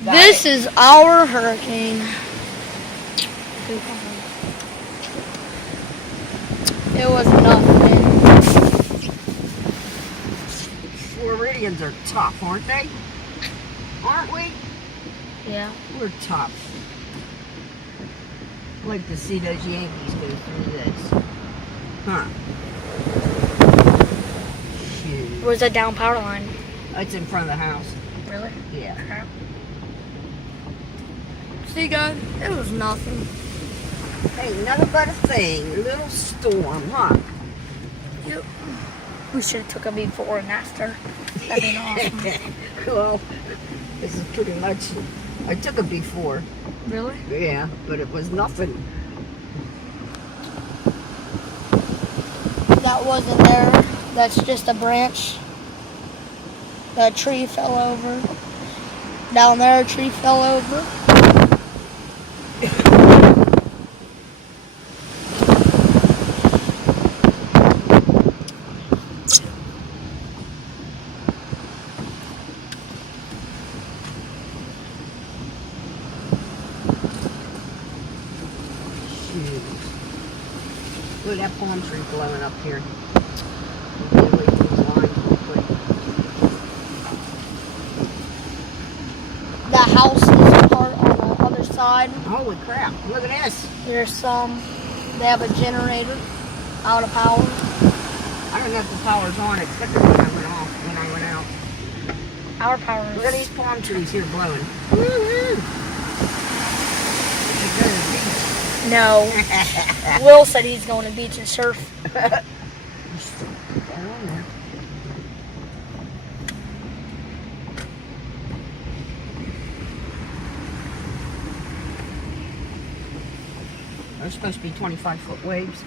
This is our hurricane. It was nothing. Floridians are tough, aren't they? Aren't we? Yeah. We're tough. I'd like to see those Yankees go through this. Huh. Shoot. Where's that down power line? It's in front of the house. Really? Yeah. Crap. See, guys, it was nothing. Hey, nothing but a thing. A little storm, huh? Yep. We should have took a before and after. That'd been awesome. Well, this is pretty much. I took a before. Really? Yeah, but it was nothing. That wasn't there. That's just a branch. That tree fell over. Down there, a tree fell over. Look at that palm tree blowing up here. Get away from those lines real quick. The house is part on the other side. Holy crap, look at this. There's some. They have a generator out of power. I don't know if the power's on. It flickered when I went off, when I went out. Our power is... Look at these palm trees here blowing. Woo-hoo. We should go to the beach. No. Will said he's going to the beach and surf. They're supposed to be 25-foot waves.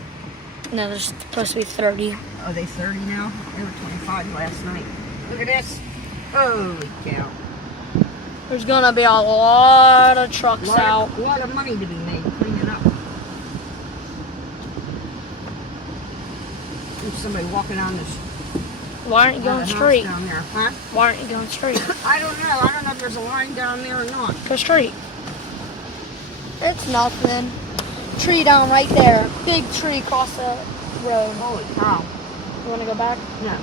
No, there's supposed to be 30. Are they 30 now? They were 25 last night. Look at this. Holy cow. There's going to be a lot of trucks out. A lot of money to be made cleaning up. There's somebody walking on this. Why aren't you going straight? Down there, huh? Why aren't you going straight? I don't know. I don't know if there's a line down there or not. Go straight. It's nothing. Tree down right there. Big tree across the road. Holy cow. You want to go back? No.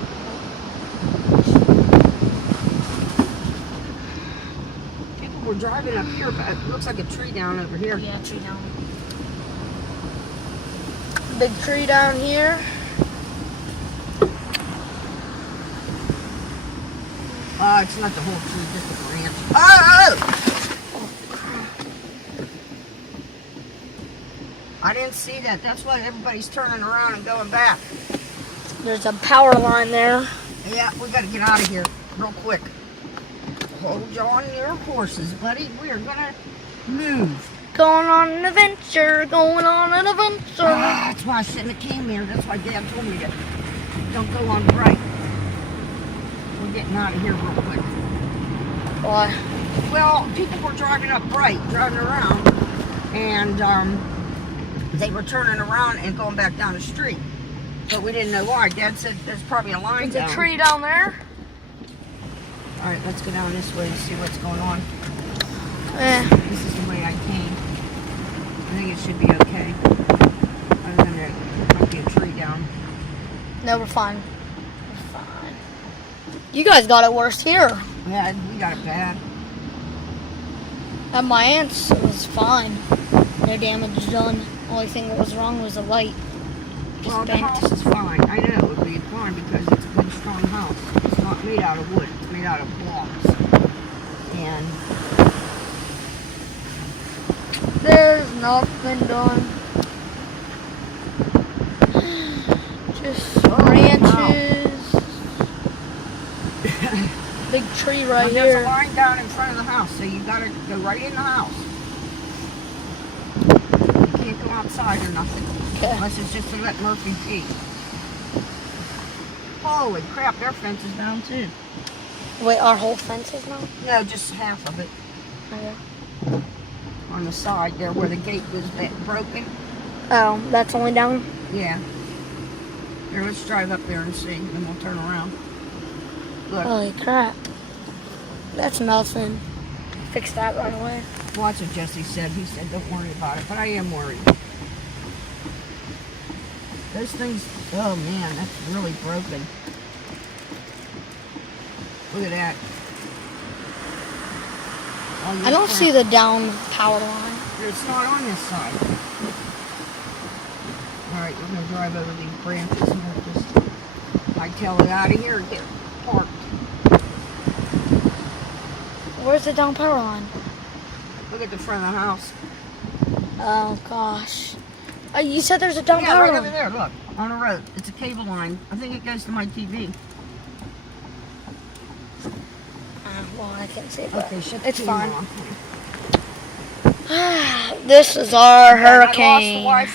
People were driving up here, but it looks like a tree down over here. Yeah, tree down. Big tree down here. It's not the whole tree, just a branch. Oh! I didn't see that. That's why everybody's turning around and going back. There's a power line there. Yeah, we got to get out of here real quick. Hold on your horses, buddy. We are going to move. Going on an adventure. Going on an adventure. That's why I shouldn't have came here. That's why Dad told me to don't go on the right. We're getting out of here real quick. Why? Well, people were driving up right, driving around, and they were turning around and going back down the street. But we didn't know why. Dad said there's probably a line There's down. a tree down there. All right, let's go down this way to see what's going on. This is the way I came. I think it should be okay. Other than there might be a tree down. No, we're fine. We're fine. You guys got it worse here. Yeah, we got it bad. At my aunt's, it was fine. No damage done. Only thing that was wrong was the light. Just Well, the bent. house is fine. I know it would be fine because it's a good, strong house. It's not made out of wood. It's made out of blocks. And There's nothing done. Just branches. Big tree right there's a here. line down in front of the house, so you gotta go right in the house. You can't go outside or nothing. Okay. Unless it's just to let Murphy pee. Holy crap, their fence is down too. Wait, our whole fence is now? No, just half of it. Okay. On the side there where the gate was broken. Oh, that's only down? Yeah. Here, let's drive up there and see, and we'll turn around. Look. Holy crap. That's nothing. fix that right away. Well, that's what Jesse said. He said, don't worry about it. But I am worried. Those things, oh man, that's really broken. Look at that. I don't see the down power line. It's not on this side. Alright, we're going to drive over these branches and we'll just hightail it out of here and get parked. Where's the down power line? Look at the front of the house. Oh gosh. You said there's a down Yeah, power right line. over there, look, on the road. It's a cable line. I think it goes to my TV. Well, I can't see it. Okay, shut the It's TV fine. off. This is our I lost the hurricane. Wi-Fi.